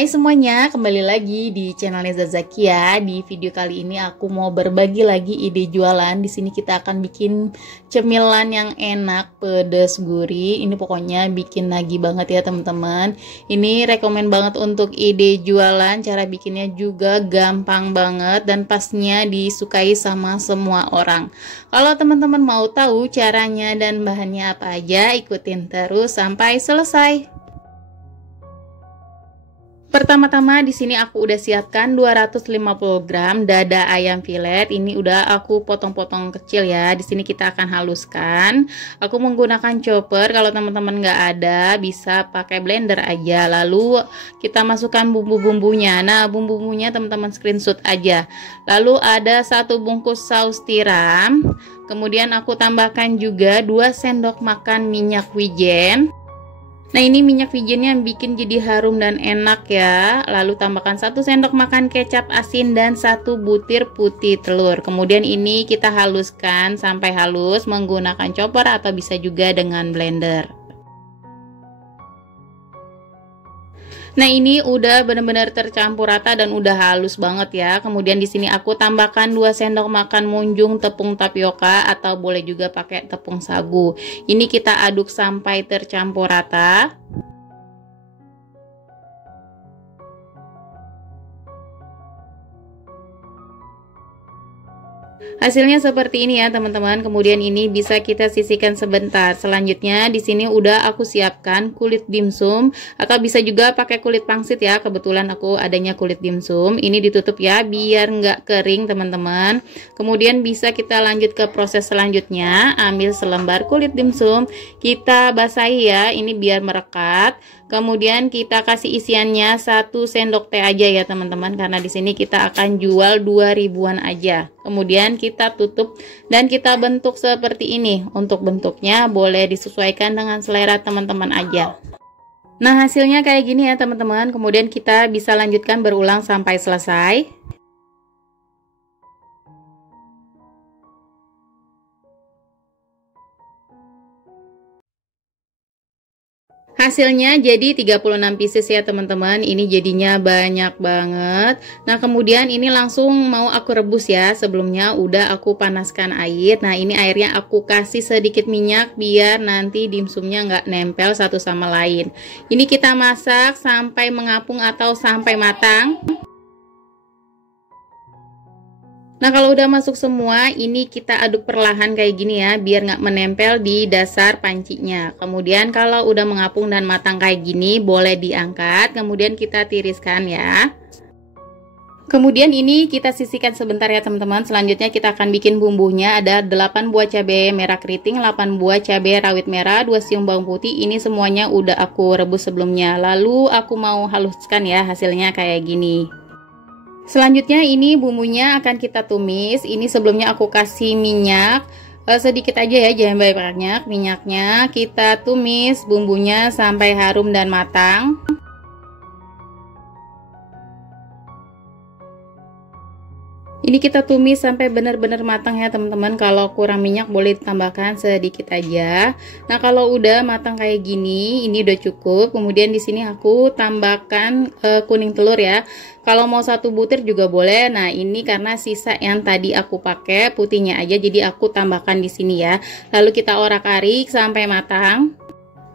Hai semuanya, kembali lagi di channel Neza Zakia. Di video kali ini aku mau berbagi lagi ide jualan. Di sini kita akan bikin cemilan yang enak, pedas, gurih. Ini pokoknya bikin nagih banget ya teman-teman. Ini rekomen banget untuk ide jualan. Cara bikinnya juga gampang banget dan pastinya disukai sama semua orang. Kalau teman-teman mau tahu caranya dan bahannya apa aja, ikutin terus sampai selesai. Pertama-tama di sini aku udah siapkan 250 gram dada ayam filet. Ini udah aku potong-potong kecil ya. Di sini kita akan haluskan. Aku menggunakan chopper. Kalau teman-teman nggak ada, bisa pakai blender aja. Lalu kita masukkan bumbu-bumbunya. Nah, bumbu-bumbunya teman-teman screenshot aja. Lalu ada 1 bungkus saus tiram. Kemudian aku tambahkan juga 2 sendok makan minyak wijen. Nah, ini minyak wijennya yang bikin jadi harum dan enak ya. Lalu tambahkan 1 sendok makan kecap asin dan 1 butir putih telur. Kemudian ini kita haluskan sampai halus menggunakan chopper atau bisa juga dengan blender. Nah, ini udah benar-benar tercampur rata dan udah halus banget ya. Kemudian di sini aku tambahkan 2 sendok makan munjung tepung tapioka atau boleh juga pakai tepung sagu. Ini kita aduk sampai tercampur rata. Hasilnya seperti ini ya teman-teman. Kemudian ini bisa kita sisihkan sebentar. Selanjutnya di sini udah aku siapkan kulit dimsum atau bisa juga pakai kulit pangsit ya. Kebetulan aku adanya kulit dimsum. Ini ditutup ya biar nggak kering teman-teman. Kemudian bisa kita lanjut ke proses selanjutnya. Ambil selembar kulit dimsum, kita basahi ya. Ini biar merekat. Kemudian kita kasih isiannya 1 sendok teh aja ya teman-teman, karena di sini kita akan jual 2000-an aja. Kemudian kita tutup dan kita bentuk seperti ini. Untuk bentuknya boleh disesuaikan dengan selera teman-teman aja. Nah, hasilnya kayak gini ya teman-teman. Kemudian kita bisa lanjutkan berulang sampai selesai. Hasilnya jadi 36 pieces ya teman-teman. Ini jadinya banyak banget. Nah, kemudian ini langsung mau aku rebus ya. Sebelumnya udah aku panaskan air. Nah, ini airnya aku kasih sedikit minyak biar nanti dimsumnya nggak nempel satu sama lain. Ini kita masak sampai mengapung atau sampai matang. Nah, kalau udah masuk semua, ini kita aduk perlahan kayak gini ya, biar nggak menempel di dasar pancinya. Kemudian kalau udah mengapung dan matang kayak gini, boleh diangkat, kemudian kita tiriskan ya. Kemudian ini kita sisihkan sebentar ya teman-teman. Selanjutnya kita akan bikin bumbunya. Ada 8 buah cabai merah keriting, 8 buah cabai rawit merah, 2 siung bawang putih. Ini semuanya udah aku rebus sebelumnya. Lalu aku mau haluskan ya, hasilnya kayak gini. Selanjutnya ini bumbunya akan kita tumis. Ini sebelumnya aku kasih minyak sedikit aja ya, jangan banyak. Minyaknya kita tumis bumbunya sampai harum dan matang. Ini kita tumis sampai benar-benar matang ya teman-teman. Kalau kurang minyak boleh ditambahkan sedikit aja. Nah, kalau udah matang kayak gini, ini udah cukup. Kemudian di sini aku tambahkan kuning telur ya. Kalau mau 1 butir juga boleh. Nah, ini karena sisa yang tadi aku pakai putihnya aja, jadi aku tambahkan di sini ya. Lalu kita orak-arik sampai matang.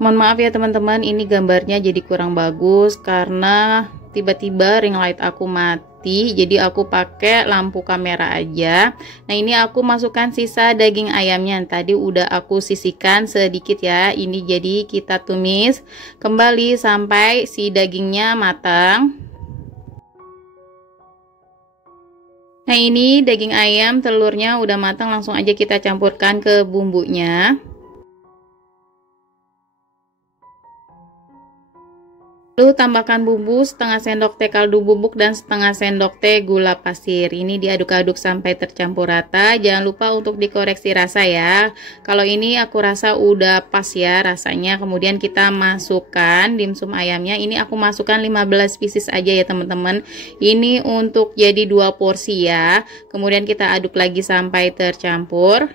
Mohon maaf ya teman-teman, ini gambarnya jadi kurang bagus karena tiba-tiba ring light aku mati. Jadi aku pakai lampu kamera aja. Nah, ini aku masukkan sisa daging ayamnya yang tadi udah aku sisihkan sedikit ya. Ini jadi kita tumis kembali sampai si dagingnya matang. Nah, ini daging ayam, telurnya udah matang, langsung aja kita campurkan ke bumbunya. Lalu tambahkan bumbu setengah sendok teh kaldu bubuk dan setengah sendok teh gula pasir. Ini diaduk-aduk sampai tercampur rata. Jangan lupa untuk dikoreksi rasa ya. Kalau ini aku rasa udah pas ya rasanya. Kemudian kita masukkan dimsum ayamnya. Ini aku masukkan 15 pieces aja ya teman-teman. Ini untuk jadi 2 porsi ya. Kemudian kita aduk lagi sampai tercampur.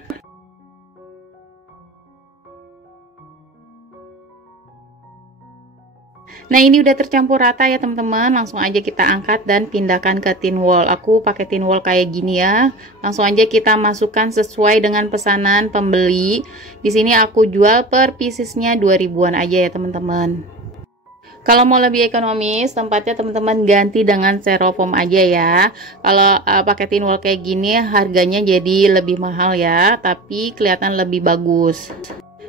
Nah, ini udah tercampur rata ya teman-teman. Langsung aja kita angkat dan pindahkan ke tin wall. Aku pakai tin wall kayak gini ya. Langsung aja kita masukkan sesuai dengan pesanan pembeli. Di sini aku jual per piecesnya 2000-an aja ya teman-teman. Kalau mau lebih ekonomis, tempatnya teman-teman ganti dengan styrofoam aja ya. Kalau pakai tin wall kayak gini harganya jadi lebih mahal ya, tapi kelihatan lebih bagus.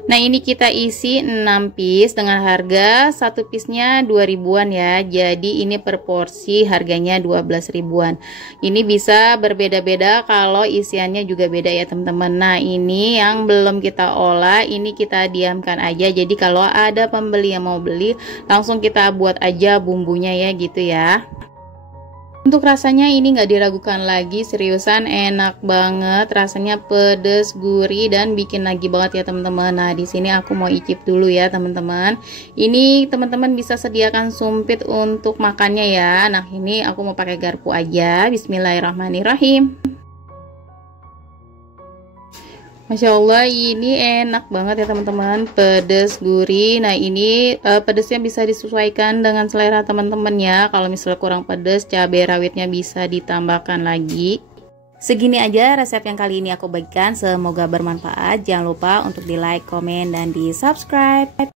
Nah, ini kita isi 6 piece dengan harga 1 piece-nya 2000-an ya. Jadi ini per porsi harganya 12 ribuan. Ini bisa berbeda-beda kalau isiannya juga beda ya teman-teman. Nah, ini yang belum kita olah, ini kita diamkan aja. Jadi kalau ada pembeli yang mau beli, langsung kita buat aja bumbunya ya gitu ya. Untuk rasanya ini nggak diragukan lagi, seriusan enak banget, rasanya pedes, gurih, dan bikin lagi banget ya teman-teman. Nah, di sini aku mau icip dulu ya teman-teman. Ini teman-teman bisa sediakan sumpit untuk makannya ya. Nah, ini aku mau pakai garpu aja. Bismillahirrahmanirrahim. Masya Allah, ini enak banget ya teman-teman, pedas, gurih. Nah, ini pedesnya bisa disesuaikan dengan selera teman-teman ya. Kalau misalnya kurang pedas, cabai rawitnya bisa ditambahkan lagi. Segini aja resep yang kali ini aku bagikan, semoga bermanfaat. Jangan lupa untuk di like, komen, dan di subscribe.